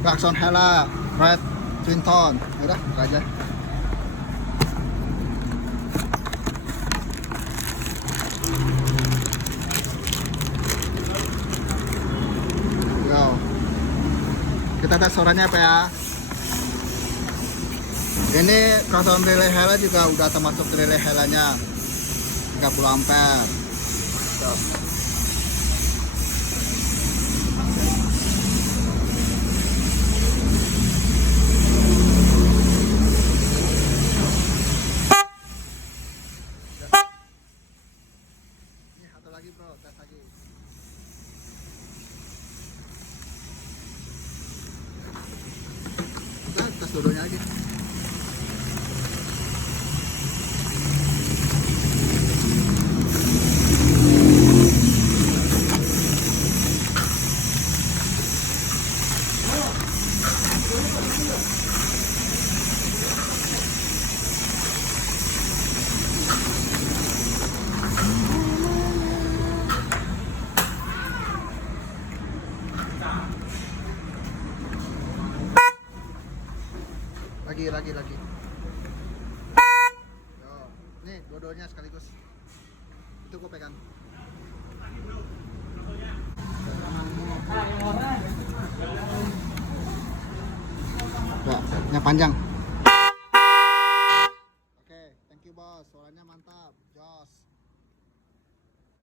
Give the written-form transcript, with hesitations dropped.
klakson Hella Red Twinton. Udah buka aja. Yo. Kita tes suaranya apa ya. Ini klakson relay Hella juga udah termasuk relay Hellanya 30 ampere. Tuh. Lagi bro, tes lagi. Udah, tes dulunya aja. Lagi. Yo, nih dua-duanya sekaligus. Itu gue pegang. Nah, yang panjang.